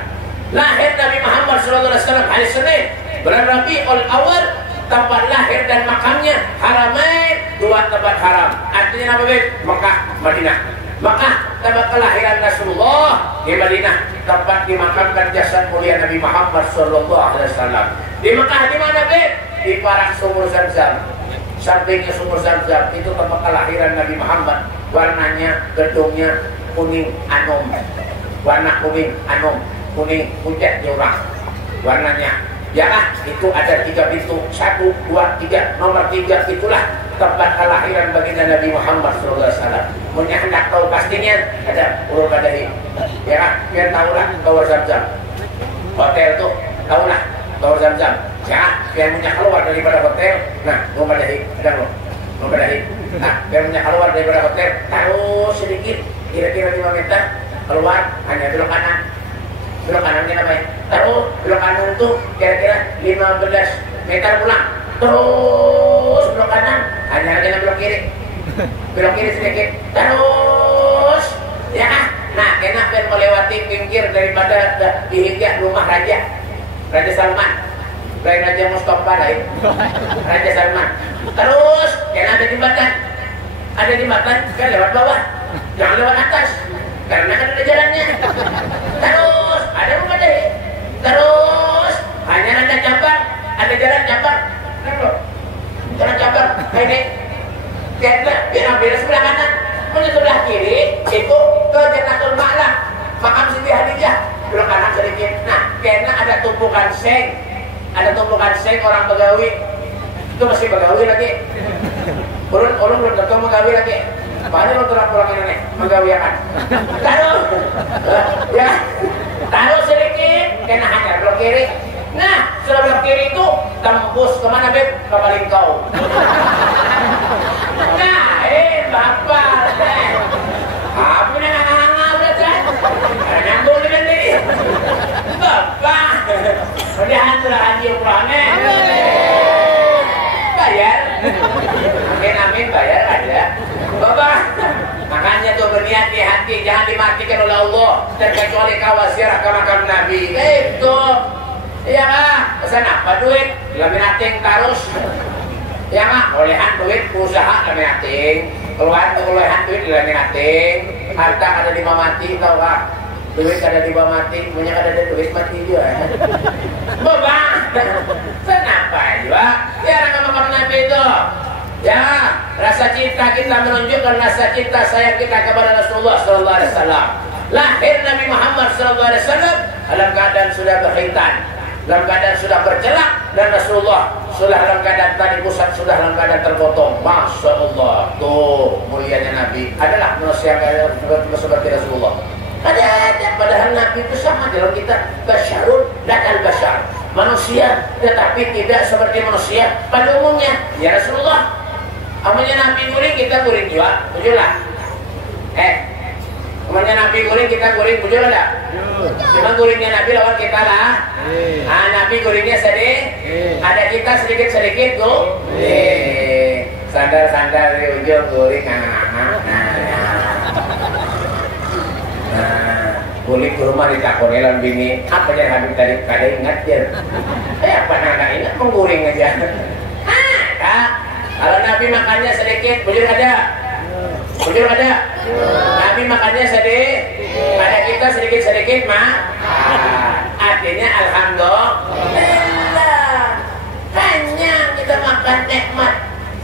Lahir Nabi Muhammad sallallahu alaihi wasallam hari Senin, bulan Rabiul Awal, tempat lahir dan makamnya Haramain, 2 tempat haram. Artinya apa, Beb? Mekah, Madinah. Mekah tempat kelahiran Rasulullah, di Madinah tempat dimakamkan jasad mulia Nabi Muhammad sallallahu alaihi wasallam. Di Mekah di mana, Beb? Di parak sumur Zamzam. Sampingnya sumur Zamzam itu tempat kelahiran Nabi Muhammad warnanya gedungnya kuning anum, warna kuning anum, kuning pucat jurang warnanya. Ya, itu ada 3 pintu, 1, 2, 3, nomor 3 itulah tempat kelahiran baginda Nabi Muhammad SAW. Punya hendak tahu pastinya ada urut badai. Ya, biar tahulah Tower Zam-Zam. Hotel tuh tahulah Tower Zam-Zam. Ya, biar punya keluar daripada hotel. Nah, rumah badai, ada rumah badai. Nah, biar punya keluar daripada hotel, taruh sedikit, kira-kira 5 meter keluar, hanya belok kanan. Belok kanannya namanya. Taruh belok kanan tuh kira-kira 15 meter pulang. Terus belok kanan, hanya jangan belok kiri. Belok kiri sedikit. Terus ya. Nah, kena ben melewati pinggir daripada dihingga rumah Raja Salman. Lain Raja Mustafa lain. Raja Salman. Terus kena ada di Batan. Ada di Batan, kan lewat bawah. Jangan lewat atas. Karena kan ada jalannya. Terus ada rumah deh. Terus hanya ada cabang, ada jalan cabang. Jalan cabang ini. Biar ambil sebelah kanan, menuju sebelah kiri itu ke Jannatul Ma'la, makam Siti Khadijah. Belok kanan sedikit. Nah, karena ada tumpukan seng, orang Begawi. Itu masih Begawi lagi. Ulun belum tentu Begawi lagi. Padahal lo telah pulang ini menggawiakan. Taruh sedikit, kena hanya belok kiri. Nah, setelah belok kiri itu tembus kemana Beb? Ke Balingkau. Nah, bapak, apa yang nganga udah kan? Nyambung dengan diri. Bapak, udah hantar haji pulangnya. Bayar, amin bayar aja. Bapak, makanya tuh berniat di hati jangan dimatikan oleh Allah terkecuali kawasiarah ke makam Nabi. Itu, iya kah? Pesan apa duit? Laminating tarus. Ya kah? Olehan duit usaha laminating. Keluaran duit laminating. Harta ada di mati, tau kah? Duit ada di mati, banyak ada duit mati juga. Bapak, kenapa juga? Ya makam Nabi itu. Ya, rasa cinta kita menunjukkan rasa cinta sayang kita kepada Rasulullah SAW. Lahir Nabi Muhammad SAW dalam keadaan sudah berkhitan, dalam keadaan sudah bercelak, dan Rasulullah sudah dalam keadaan tadi pusat sudah dalam keadaan terpotong. Masya Allah, tuh mulianya Nabi adalah manusia seperti Rasulullah. Ada padahal Nabi itu sama dalam kita basyarun dan al-basyar, manusia tetapi tidak seperti manusia pada umumnya. Ya Rasulullah, amanya Nabi guring, kita guring juga, betul lah. Amanya Nabi guring, kita guring, betul lah. Cuma guringnya Nabi lawan kita lah. Nabi guringnya sedih, ada kita sedikit-sedikit tuh. Sandal-sandal di ujung guring. Guling ke rumah ditakoni lan bini, apa yang Habib tadi kada ingat ya? Apa nak ingat mengguring aja. Kalau Nabi makannya sedikit, bujur ada. Nabi makannya sedikit, pada kita sedikit-sedikit mah. Artinya alhamdulillah. Hanya kita makan nikmat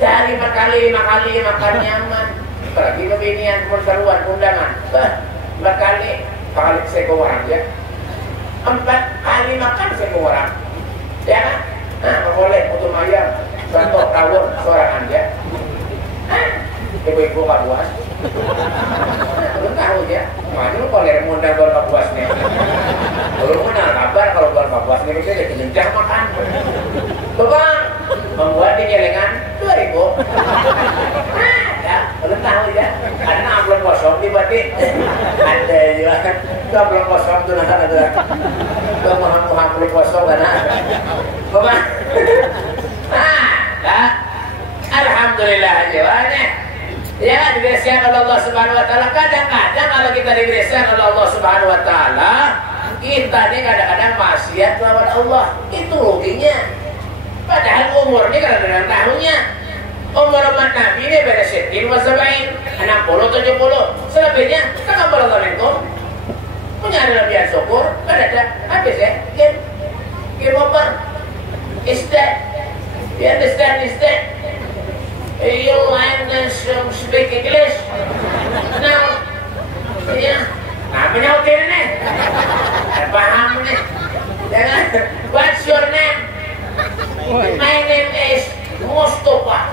sehari 4 kali, 5 kali makan nyaman. Apalagi kebinian perseruan undangan. 4 kali seko orang ya. 4 kali makan seko orang. Ya kan? Nah, boleh putus ayam. Contoh kawin seorang aja. Ibu-ibu gak puas. Belum tahu ya. Makanya lu kalau mundang baru gak puas nih. Belum kenal kabar kalau baru gak puas nih. Bisa jadi kencang makan. Bapak membuat di jelengan 2.000. Ya, belum tahu ya. Karena amplop kosong dibuatin. Ada juga kan. Itu amplop kosong tuh ada. Itu amplop kosong karena. Bapak. Alhamdulillah jawabannya. Ya, diberikan oleh Allah Subhanahu wa taala. Kadang-kadang kalau kita diberikan oleh Allah Subhanahu wa taala, kita ini kadang-kadang maksiat lawan Allah. Itu ruginya. Padahal umurnya kadang-kadang tahunnya. Umur umat Nabi ini beda setin wasabain 60 70. Selebihnya kita berdoa minkum. Punya lebihan syukur, ada habis ya. Game over. Is that? You understand? You understand? You speak English? Kenal? Iya. Nah, menyautin nih. Paham nih. Jangan. What's your name? My name is Mustafa.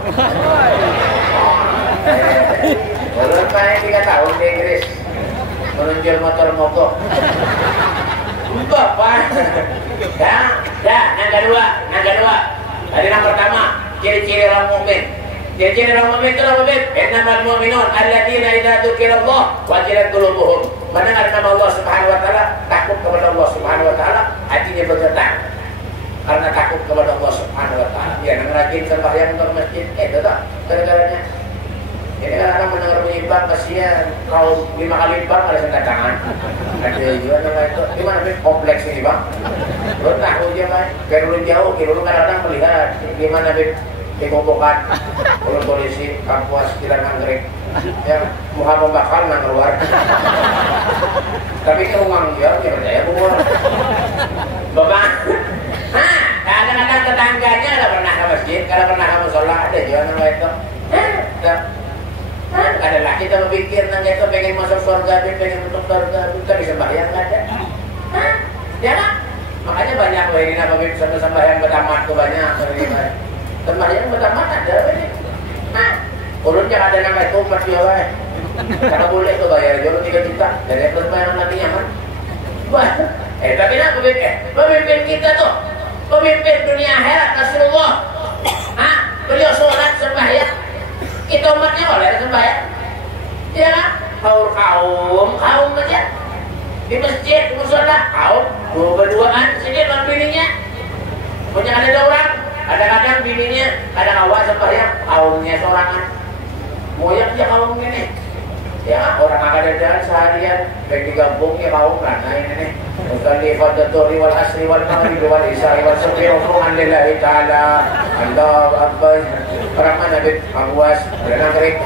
Belum main 3 tahun di Inggris. Menunjuk motor mogok. Bapak. Dah, yang kedua. Tadi yang pertama, ciri-ciri orang mukmin. Ciri-ciri orang mukmin itu apa, Beb? Innamal mu'minun alladzina idza dzukirallah wajilat qulubuhum. Mendengar nama Allah Subhanahu wa taala, takut kepada Allah Subhanahu wa taala, hatinya bergetar. Karena takut kepada Allah Subhanahu wa taala. Ya, rajin sembahyang untuk masjid. Itu tak gara-garanya. Ini kan orang mendengar bunyi bang, kasihan. Kalau 5 kali bang ada tanda tangan. Ada juga nama itu. Gimana Beb? Kompleks ini bang. Lu tahu aja bang. Kayak dulu jauh, dulu kadang-kadang melihat gimana Beb dikumpulkan oleh polisi Kapuas Kilang Anggrek. Ya, muka membakar nang keluar. Tapi itu uang dia percaya keluar. Bapak. Kadang-kadang tetangganya ada pernah ke masjid, kadang pernah ke musola, ada juga nama itu. Ada lagi kita berpikir nang itu pengen masuk surga, pengen masuk surga, tapi sembahyang nggak ada. Jangan. Makanya banyak loh ini nama sembahyang bertamat tuh banyak. Sembahyang bertamat ada ini. Ulunnya ada nama itu umat dia wae. Karena boleh tuh bayar jual 3 juta dari sembahyang nanti nyaman. Tapi nak pemimpin kita tuh, pemimpin dunia akhirat Rasulullah. Beliau sholat sembahyang. Kita umatnya boleh sembahyang. Ya kan? Kaum aja. Di masjid, musola, kaum berduaan sini dengan bininya. Punya ada orang, kadang-kadang bininya, kadang awak sembahyang, kaumnya sorangan. Moyang dia kaum ini. Ya, orang akan ada seharian baik digabung ya kaum karena ini nih. Usalli fadhuri wal asri wal maghrib wal isya wal subhi ruku'an lillahi ta'ala. Allahu akbar. Orang mana Beb? Awas, berenang kering.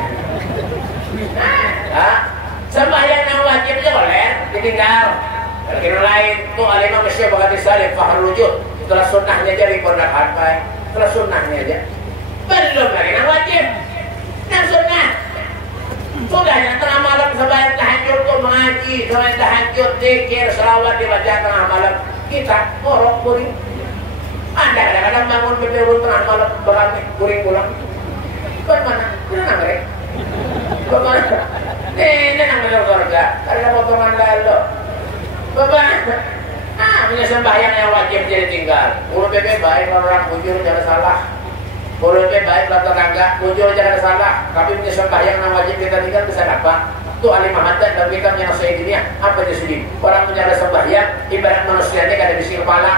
Sembahyang yang wajib aja boleh ditinggal. Kalau kira lain tuh alimah mesti bakal disalib fahar wujud. Setelah sunnahnya aja dipondak harpai. Setelah sunnahnya aja. Belum lagi yang wajib. Yang sunnah. Sudah yang tengah malam sembahyang tahajud tuh mengaji, sembahyang tahajud, zikir, selawat dibaca tengah malam. Kita ngorok kuring. Anda kadang-kadang bangun betul tengah malam berani kuring pulang. Bagaimana? Kita nanggrek. Bagaimana? Ini namanya surga. Ada potongan lalu. Bagaimana? Punya sembahyang yang wajib jadi tinggal. Ulu bebe baik orang bujur jangan salah. Ulu bebe baik tetangga bujur jangan salah. Tapi punya sembahyang yang wajib kita tinggal bisa dapat. Itu alimah hadat dan kita punya nasihat dunia. Apa itu sedih? Orang punya sembahyang ibarat manusianya kada bisi kepala.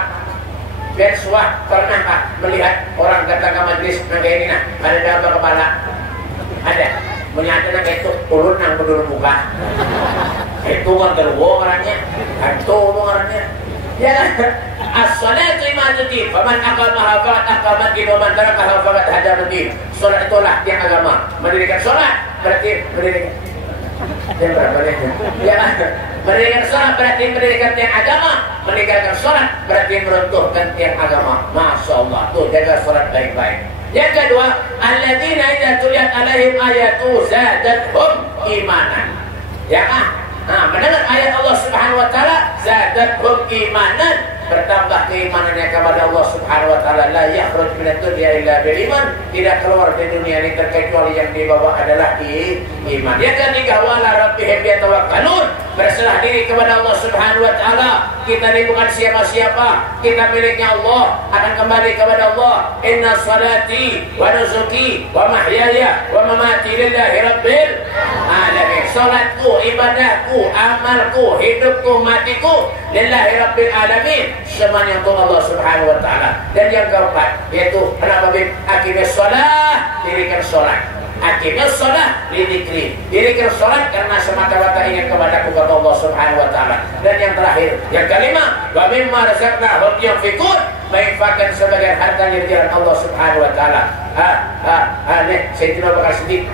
Biar suah pernah melihat orang datang ke majlis naga ini ada berapa kepala? Ada. Menyatakan itu ulun yang berdua buka. Itu kan terwo orangnya. Itu orangnya. Ya kan? As-salatu imaduddin. Faman aqamaha faqad aqama ad-din wa man tarakaha faqad hadama ad-din. Salat itulah tiang agama. Mendirikan salat berarti mendirikan. Yang berapa nih? Ya kan? Mendirikan salat berarti mendirikan tiang agama. Meninggalkan salat berarti meruntuhkan tiang agama. Masya Allah. Tuh jaga salat baik-baik. Yang kedua, alladzina idza tuliyat alaihim ayatu zadatuhum imanan. Ya kan? Mendengar ayat Allah Subhanahu wa taala, zadatuhum imanan, bertambah keimanannya kepada Allah Subhanahu wa taala. La yakhruj minad dunya illa bil iman, tidak keluar dari dunia ini terkecuali yang dibawa adalah iman. Yang ketiga, wala rabbihim yatawakkalun, berserah diri kepada Allah Subhanahu wa taala. Kita ini bukan siapa-siapa, kita miliknya Allah, akan kembali kepada Allah. Inna salati wa nusuki wa mahyaya wa mamati lillahi rabbil alamin. Salatku, ibadahku, amalku, hidupku, matiku lillahi rabbil alamin, semuanya untuk Allah Subhanahu wa taala. Dan yang keempat yaitu kenapa aqimis shalah, dirikan salat. Aqimis shalah lidzikri, dirikan salat karena semata-mata ingin kepada Allah Subhanahu wa taala. Dan yang terakhir, yang kelima, wa mimma razaqnahum yunfiqun, menginfakkan sebagian harta di jalan Allah Subhanahu wa taala. Sayyidina Abu Bakar Siddiq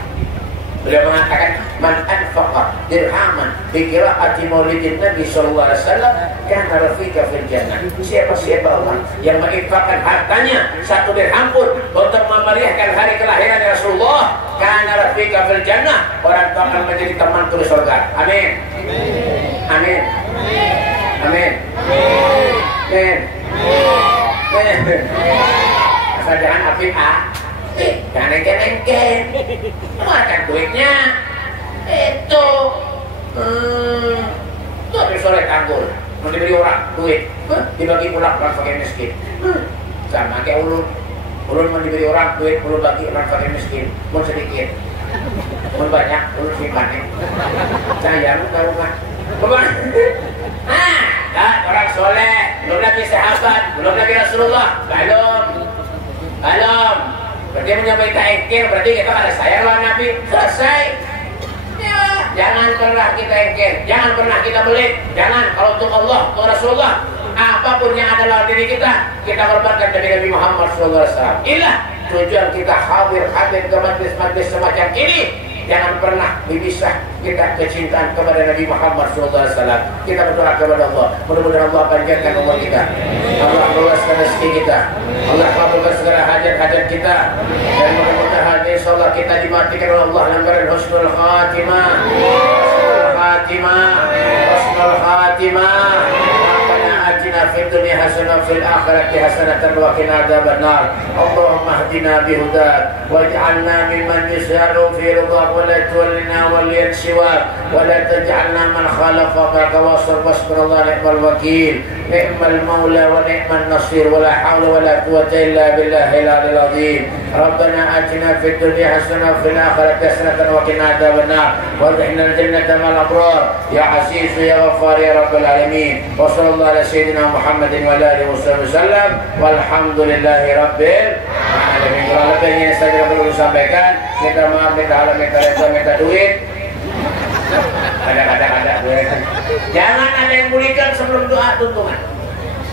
beliau mengatakan, man anfaqa dirhaman bi qiraati maulidin Nabi sallallahu alaihi wasallam kana rafiqa fil jannah. Siapa orang yang menginfakkan hartanya 1 dirham pun untuk memeriahkan hari kelahiran Rasulullah. Kana rafiqa fil jannah, orang tua akan menjadi teman di surga. Amin. Amin. Amin. Amin. Amin. Asal jangan api jangan engken-engken, makan duitnya itu. Tapi sore tanggul, mau diberi orang duit, dibagi pulang orang fakir miskin. Sama kayak ulun mau diberi orang duit, ulun bagi orang fakir miskin, mau sedikit, mau banyak, ulun simpan. Sayang tahu kan? Orang soleh, belum lagi sahabat, belum lagi Rasulullah, belum. Berarti menyampaikan engkel, berarti kita ada sayang lawan Nabi, selesai. Ya, jangan pernah kita engkel, jangan pernah kita belit, jangan. Kalau untuk Allah, untuk Rasulullah, apapun yang ada dalam diri kita korbankan demi Nabi Muhammad SAW. Inilah tujuan kita hadir ke majlis-majlis semacam ini. Jangan pernah dipisah kita kecintaan kepada Nabi Muhammad SAW. Kita berdoa kepada Allah, mudah-mudahan Allah panjangkan umur kita, Allah luaskan rezeki kita, Allah kabulkan segala hajat-hajat kita, dan mudah-mudahan insyaallah kita dimatikan oleh Allah dengan husnul khatimah. Husnul khatimah. آتنا في الدنيا حسنة وفي الآخرة حسنة وقنا عذاب النار. اللهم اهدنا بهداك واجعلنا ممن يسار في رضاك ولا تولنا وليا سواك ولا تجعلنا من خالفك واصبر واصبر الله نعم الوكيل نعم المولى ونعم النصير ولا حول ولا قوة إلا بالله العلي العظيم. ربنا آتنا في الدنيا حسنة وفي الآخرة حسنة وقنا عذاب النار وادخلنا الجنة مع الأبرار يا عزيز يا غفار يا رب العالمين. وصلى الله على سيدنا محمد وعلى آله وصحبه وسلم walhamdulillahi rabbil alamin. Kalau lebihnya saya perlu sampaikan, minta maaf, minta halang, minta reza, minta duit. Ada duit. Jangan ada yang pulihkan sebelum doa tuntungan.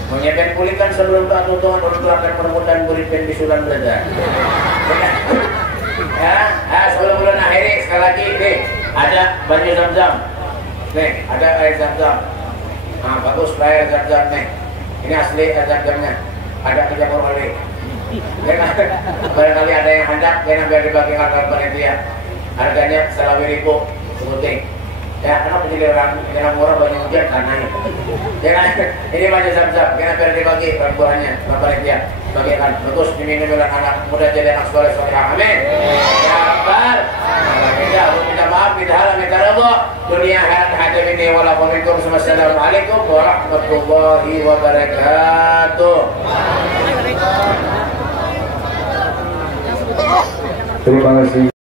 Menyiapkan pulihkan sebelum doa tuntungan untuk akan permudahan murid dan bisulan belajar. Ya, sebelum bulan akhir sekali lagi nih ada baju zam-zam. Nih, ada air zam-zam. Nah, bagus air zam-zam nih. Ini asli air zam-zamnya. Ada kejamur oleh. Barangkali ada yang hendak, biar dibagikan ke panitia. Harganya 1.000 sebuting. Ya, karena penjeliran murah banyak hujan karena ini banyak zam-zam. Biar dibagi buahnya ke panitia. Bagikan bagus diminum oleh anak muda jadi anak soleh solehah. Amin. Ya Rabbal. Minta maaf, minta halang, minta redha. Dunia akhirat hadir ini walaupun Assalamualaikum warahmatullahi wabarakatuh. Terima kasih.